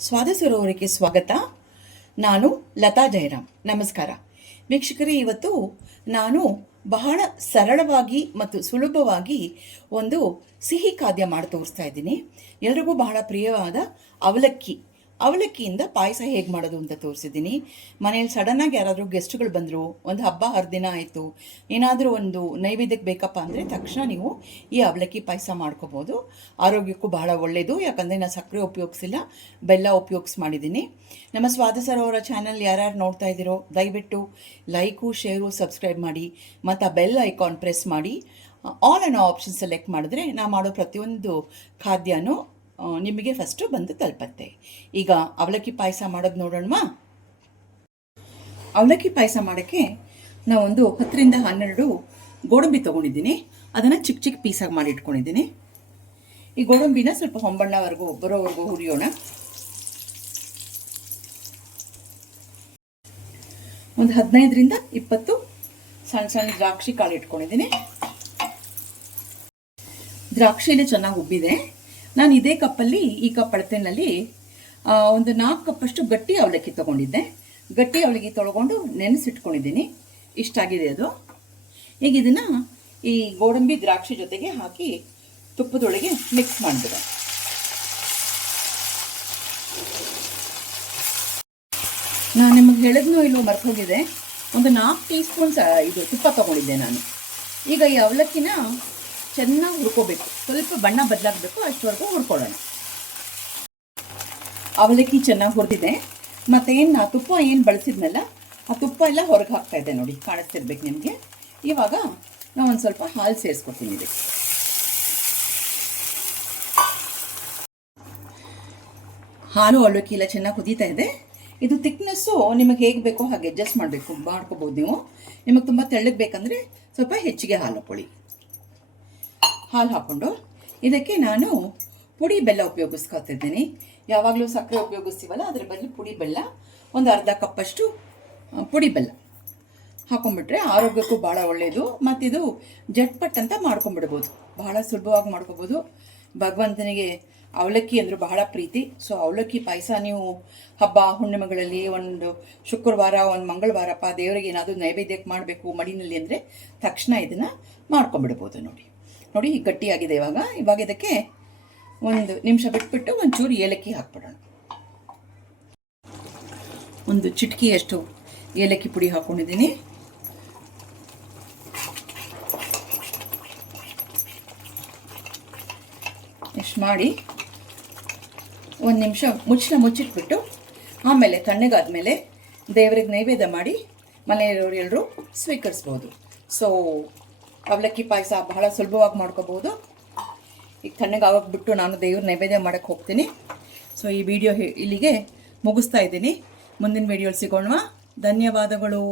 ಸ್ವಾದ ಸರೋವರಕ್ಕೆ ಸ್ವಾಗತ. ನಾನು ಲತಾ ಜಯರಾಮ್. ನಮಸ್ಕಾರ. ವೀಕ್ಷಕರೇ, ಇವತ್ತು ನಾನು ಬಹಳ ಸರಳವಾಗಿ ಮತ್ತು ಸುಲಭವಾಗಿ ಒಂದು ಸಿಹಿ ಖಾದ್ಯ ಮಾಡಿ ತೋರಿಸ್ತಾ ಇದ್ದೀನಿ. ಎಲ್ರಿಗೂ ಬಹಳ ಪ್ರಿಯವಾದ ಅವಲಕ್ಕಿ. ಅವಲಕ್ಕಿಯಿಂದ ಪಾಯಸ ಹೇಗೆ ಮಾಡೋದು ಅಂತ ತೋರಿಸಿದ್ದೀನಿ. ಮನೇಲಿ ಸಡನ್ನಾಗಿ ಯಾರಾದರೂ ಗೆಸ್ಟ್ಗಳು ಬಂದರು, ಒಂದು ಹಬ್ಬ, ಹರಿದಿನ ಆಯಿತು, ಏನಾದರೂ ಒಂದು ನೈವೇದ್ಯಕ್ಕೆ ಬೇಕಪ್ಪ ಅಂದರೆ ತಕ್ಷಣ ನೀವು ಈ ಅವಲಕ್ಕಿ ಪಾಯಸ ಮಾಡ್ಕೋಬೋದು. ಆರೋಗ್ಯಕ್ಕೂ ಬಹಳ ಒಳ್ಳೆಯದು ಯಾಕಂದರೆ ನಾನು ಸಕ್ಕರೆ ಉಪಯೋಗಿಸಿಲ್ಲ, ಬೆಲ್ಲ ಉಪಯೋಗಿಸಿ ಮಾಡಿದ್ದೀನಿ ನಮ್ಮ ಸ್ವಾದ ಸರೋವರ ಚಾನಲ್ ಯಾರ್ಯಾರು ನೋಡ್ತಾ ಇದ್ದೀರೋ, ದಯವಿಟ್ಟು ಲೈಕು ಶೇರು ಸಬ್ಸ್ಕ್ರೈಬ್ ಮಾಡಿ, ಮತ್ತು ಆ ಬೆಲ್ ಐಕಾನ್ ಪ್ರೆಸ್ ಮಾಡಿ ಆಲ್ ಅನ್ನೋ ಆಪ್ಷನ್ ಸೆಲೆಕ್ಟ್ ಮಾಡಿದ್ರೆ ನಾ ಮಾಡೋ ಪ್ರತಿಯೊಂದು ಖಾದ್ಯನೂ ನಿಮಗೆ ಫಸ್ಟು ಬಂದು ತಲುಪತ್ತೆ. ಈಗ ಅವಲಕ್ಕಿ ಪಾಯಸ ಮಾಡೋದು ನೋಡೋಣವಾ? ಅವಲಕ್ಕಿ ಪಾಯಸ ಮಾಡೋಕ್ಕೆ ನಾವೊಂದು ಹತ್ತರಿಂದ ಹನ್ನೆರಡು ಗೋಡಂಬಿ ತೊಗೊಂಡಿದ್ದೀನಿ. ಅದನ್ನು ಚಿಕ್ಕ ಚಿಕ್ಕ ಪೀಸಾಗಿ ಮಾಡಿ ಇಟ್ಕೊಂಡಿದ್ದೀನಿ. ಈ ಗೋಡಂಬಿನ ಸ್ವಲ್ಪ ಹೊಂಬಣ್ಣವರೆಗೂ, ಬರೋವರೆಗೂ ಹುರಿಯೋಣ. ಒಂದು ಹದಿನೈದರಿಂದ ಇಪ್ಪತ್ತು ಸಣ್ಣ ಸಣ್ಣ ದ್ರಾಕ್ಷಿ ಕಾಳು ಇಟ್ಕೊಂಡಿದ್ದೀನಿ. ದ್ರಾಕ್ಷಿನೇ ಚೆನ್ನಾಗಿ ಉಬ್ಬಿದೆ. ನಾನು ಇದೇ ಕಪ್ಪಲ್ಲಿ ಈ ಕಪ್ ಅಳತೆನಲ್ಲಿ ಒಂದು ನಾಲ್ಕು ಕಪ್ಪಷ್ಟು ಗಟ್ಟಿ ಅವಲಕ್ಕಿ ತೊಗೊಂಡಿದ್ದೆ. ಗಟ್ಟಿ ಅವಲಕ್ಕಿ ತೊಳ್ಕೊಂಡು ನೆನೆಸಿಟ್ಕೊಂಡಿದ್ದೀನಿ. ಇಷ್ಟಾಗಿದೆ ಅದು. ಈಗ ಇದನ್ನು ಈ ಗೋಡಂಬಿ ದ್ರಾಕ್ಷಿ ಜೊತೆಗೆ ಹಾಕಿ ತುಪ್ಪದೊಳಗೆ ಮಿಕ್ಸ್ ಮಾಡಿಬಿಡು ನಾನು ನಿಮಗೆ ಹೇಳಿದ್ನೋ ಇಲ್ಲೋ ಮರ್ತೋಗಿದೆ ಒಂದು ನಾಲ್ಕು ಟೀ ಸ್ಪೂನ್ಸ್ ಇದು ತುಪ್ಪ ತಗೊಂಡಿದ್ದೆ ನಾನು. ಈಗ ಈ ಅವಲಕ್ಕಿನ ಚೆನ್ನಾಗಿ ಹುರ್ಕೋಬೇಕು. ಸ್ವಲ್ಪ ಬಣ್ಣ ಬದಲಾಗಬೇಕು, ಅಷ್ಟವರೆಗೂ ಹುರ್ಕೊಳ್ಳೋಣ. ಅವಲಕ್ಕಿ ಚೆನ್ನಾಗಿ ಹುರಿದಿದೆ. ಮತ್ತೇನು, ಆ ತುಪ್ಪ ಏನು ಬಳಸಿದ್ನಲ್ಲ, ಆ ತುಪ್ಪ ಎಲ್ಲ ಹೊರಗೆ ಹಾಕ್ತಾ ಇದೆ ನೋಡಿ, ಕಾಣಿಸ್ತಿರ್ಬೇಕು ನಿಮಗೆ. ಇವಾಗ ನಾವು ಒಂದು ಸ್ವಲ್ಪ ಹಾಲು ಸೇರಿಸ್ಕೊಡ್ತೀನಿ ಇದಕ್ಕೆ. ಹಾಲು, ಅವಲಕ್ಕಿ ಎಲ್ಲ ಚೆನ್ನಾಗಿ ಕುದೀತಾ ಇದೆ. ಇದು ತಿಕ್ನೆಸ್ಸು ನಿಮಗೆ ಹೇಗೆ ಬೇಕೋ ಹಾಗೆ ಅಡ್ಜಸ್ಟ್ ಮಾಡಬೇಕು, ಮಾಡ್ಕೋಬೋದು ನೀವು. ನಿಮಗೆ ತುಂಬ ತೆಳ್ಳಗೆ ಬೇಕಂದರೆ ಸ್ವಲ್ಪ ಹೆಚ್ಚಿಗೆ ಹಾಲು ಹಾಕ್ಕೊಳ್ಳಿ ಹಾಲು ಹಾಕ್ಕೊಂಡು ಇದಕ್ಕೆ ನಾನು ಪುಡಿ ಬೆಲ್ಲ ಉಪಯೋಗಿಸ್ಕೊತಿದ್ದೀನಿ. ಯಾವಾಗಲೂ ಸಕ್ಕರೆ ಉಪಯೋಗಿಸ್ತೀವಲ್ಲ, ಅದ್ರ ಬದಲು ಪುಡಿ ಬೆಲ್ಲ, ಒಂದು ಅರ್ಧ ಕಪ್ಪಷ್ಟು ಪುಡಿ ಬೆಲ್ಲ ಹಾಕೊಂಡ್ಬಿಟ್ರೆ ಆರೋಗ್ಯಕ್ಕೂ ಭಾಳ ಒಳ್ಳೆಯದು ಮತ್ತಿದು ಜಟ್ಪಟ್ ಅಂತ ಮಾಡ್ಕೊಂಬಿಡ್ಬೋದು ಬಹಳ ಸುಲಭವಾಗಿ ಮಾಡ್ಕೊಬೋದು. ಭಗವಂತನಿಗೆ ಅವಲಕ್ಕಿ ಅಂದರೆ ಬಹಳ ಪ್ರೀತಿ. ಸೊ ಅವಲಕ್ಕಿ ಪಾಯಸ ನೀವು ಹಬ್ಬ, ಹುಣ್ಣಿಮೆಗಳಲ್ಲಿ ಒಂದು ಶುಕ್ರವಾರ, ಒಂದು ಮಂಗಳವಾರಪ್ಪ ದೇವರಿಗೆ ಏನಾದರೂ ನೈವೇದ್ಯಕ್ಕೆ ಮಾಡಬೇಕು ಮಡಿನಲ್ಲಿ ಅಂದರೆ ತಕ್ಷಣ ಇದನ್ನು ಮಾಡ್ಕೊಂಬಿಡ್ಬೋದು ನೋಡಿ. ನೋಡಿ ಈಗ ಗಟ್ಟಿಯಾಗಿದೆ ಇವಾಗ. ಇವಾಗ ಇದಕ್ಕೆ ಒಂದು ನಿಮಿಷ ಬಿಟ್ಬಿಟ್ಟು ಒಂಚೂರು ಏಲಕ್ಕಿ ಹಾಕ್ಬಿಡೋಣ. ಒಂದು ಚಿಟಕಿಯಷ್ಟು ಏಲಕ್ಕಿ ಪುಡಿ ಹಾಕ್ಕೊಂಡಿದ್ದೀನಿ ಇಷ್ಟು ಮಾಡಿ ಒಂದು ನಿಮಿಷ ಮುಚ್ಚಿನ ಮುಚ್ಚಿಟ್ಬಿಟ್ಟು ಆಮೇಲೆ ತಣ್ಣಗಾದ್ಮೇಲೆ ದೇವರಿಗೆ ನೈವೇದ್ಯ ಮಾಡಿ ಮನೆಯವರು ಎಲ್ಲರೂ ಸ್ವೀಕರಿಸ್ಬೋದು. ಸೊ ಅವಲಕ್ಕಿ ಪಾಯಸ ಬಹಳ ಸುಲಭವಾಗಿ ಮಾಡ್ಕೋಬೋದು. ಈಗ ಆವಾಗ ಬಿಟ್ಟು ನಾನು ದೇವ್ರ ನೈವೇದ್ಯ ಮಾಡೋಕ್ಕೆ ಹೋಗ್ತೀನಿ. ಸೊ ಈ ವಿಡಿಯೋ ಇಲ್ಲಿಗೆ ಮುಗಿಸ್ತಾ ಇದ್ದೀನಿ. ಮುಂದಿನ ವಿಡಿಯೋಲಿ ಸಿಗೋಣ ಧನ್ಯವಾದಗಳು.